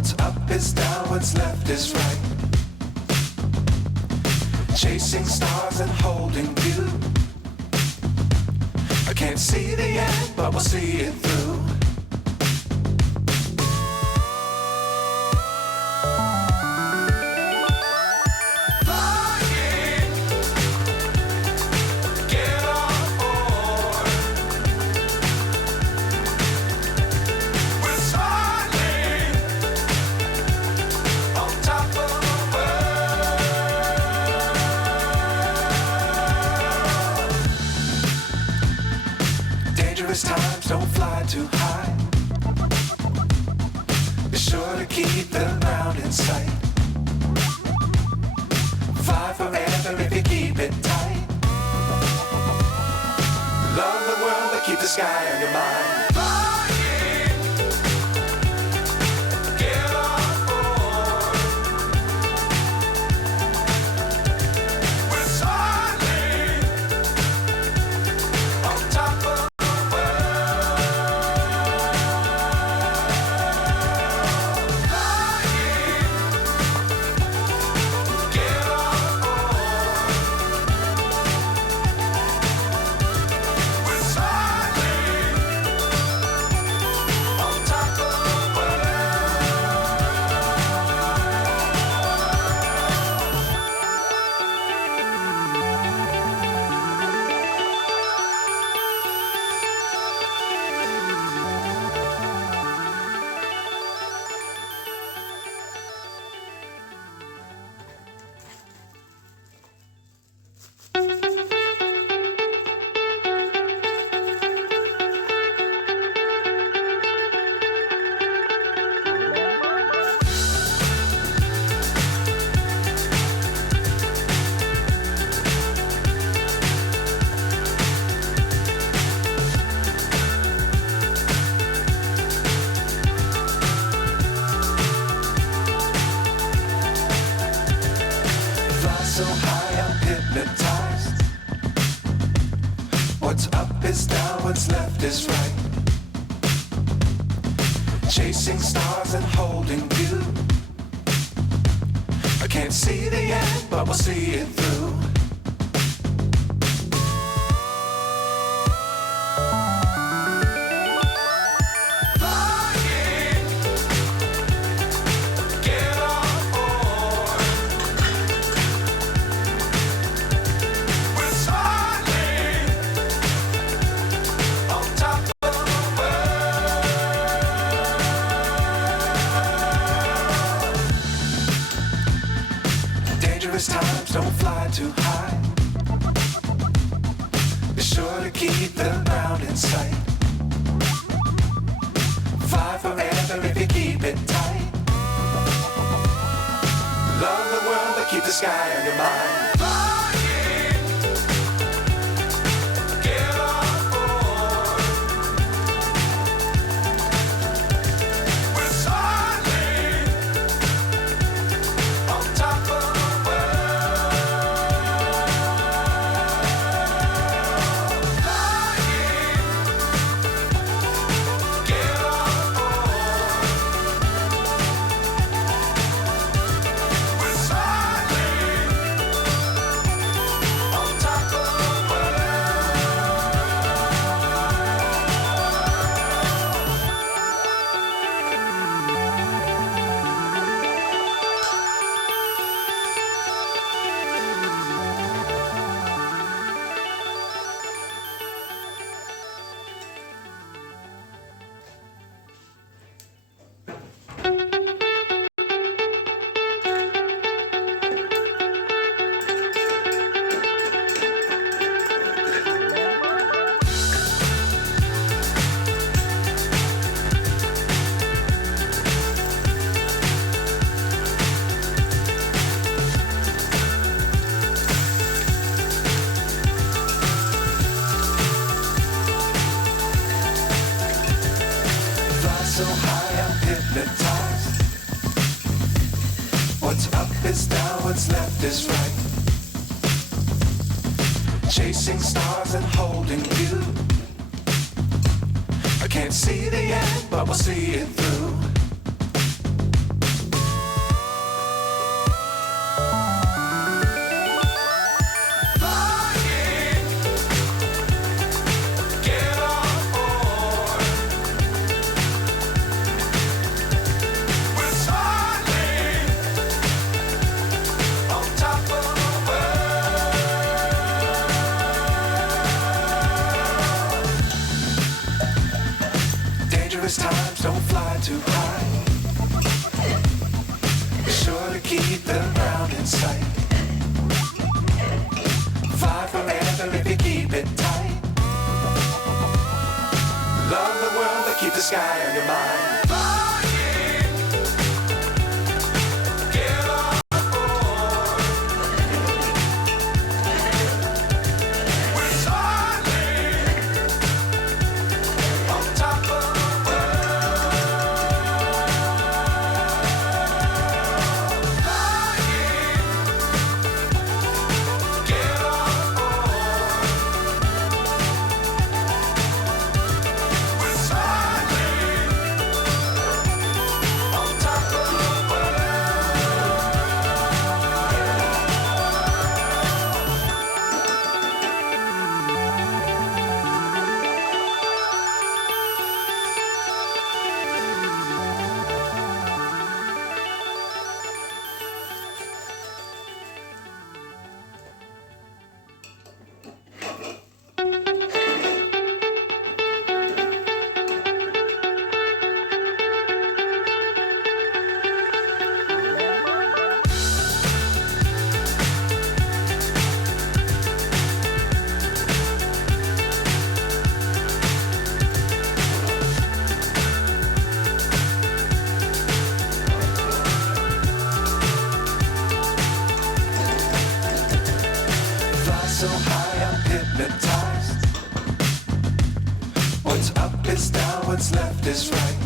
What's up is down, what's left is right. Chasing stars and holding you. I can't see the end, but we'll see it through. Times don't fly too high. Be sure to keep the ground in sight. Fly forever if you keep it tight. Love the world but keep the sky on your mind. So high I'm hypnotized. What's up is down, what's left is right. Chasing stars and holding you. I can't see the end, but we'll see it through. Times don't fly too high. Be sure to keep the ground in sight. Fly forever if you keep it tight. Love the world but keep the sky on your mind. So high I'm hypnotized. What's up is down, what's left is right. Chasing stars and holding you. I can't see the end, but we'll see it through. don't fly too high. Be sure to keep the ground in sight. Fly forever if you keep it tight. Love the world, but keep the sky on your mind. So high I'm hypnotized. What's up is down, what's left is right.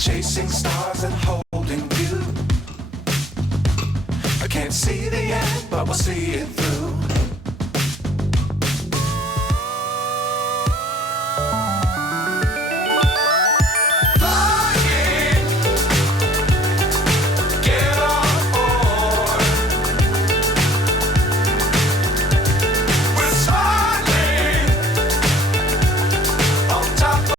Chasing stars and holding you. I can't see the end, but we'll see it through.